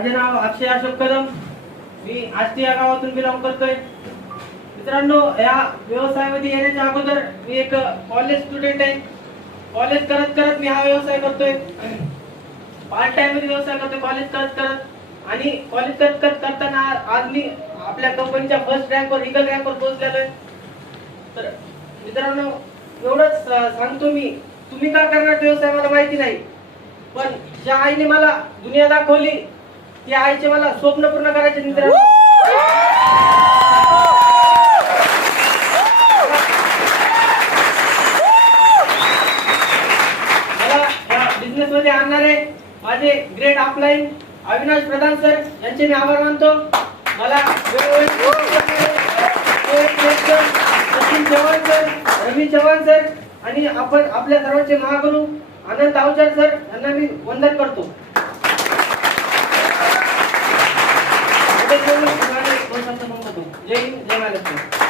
माझे नाव अक्षय अशोक कदम. मी आष्टी या गावातून बिलॉंग करतोय. मित्रांनो, या व्यवसायामध्ये येण्याच्या अगोदर मी एक कॉलेज स्टुडंट आहे. कॉलेज करत करत मी हा व्यवसाय करतोय. पार्ट टाइम मध्ये व्यवसाय करतोय कॉलेज करत करत. आणि कॉलेज करत करत करताना आज मी आपल्या कंपनीच्या फर्स्ट रँकवर लीगल रँकवर पोहोचलेलो आहे. तर मित्रांनो, एवढंच सांगतो मी, तुम्ही का करणार व्यवसाय मला माहिती नाही, पण ज्या आईने मला दुनिया दाखवली त्या आईचे मला स्वप्न पूर्ण करायचे. मित्रांनो, मला या बिझनेस मध्ये आणणारे माझे ग्रेट अपलाईन अविनाश प्रधान सर यांचे मी आभार मानतो. मला सचिन चव्हाण सर, रवी चव्हाण सर आणि आपण आपल्या सर्वांचे महागुरु आनंद तावचर सर यांना मी वंदन करतो. जय हिंद, जय महाराष्ट्र.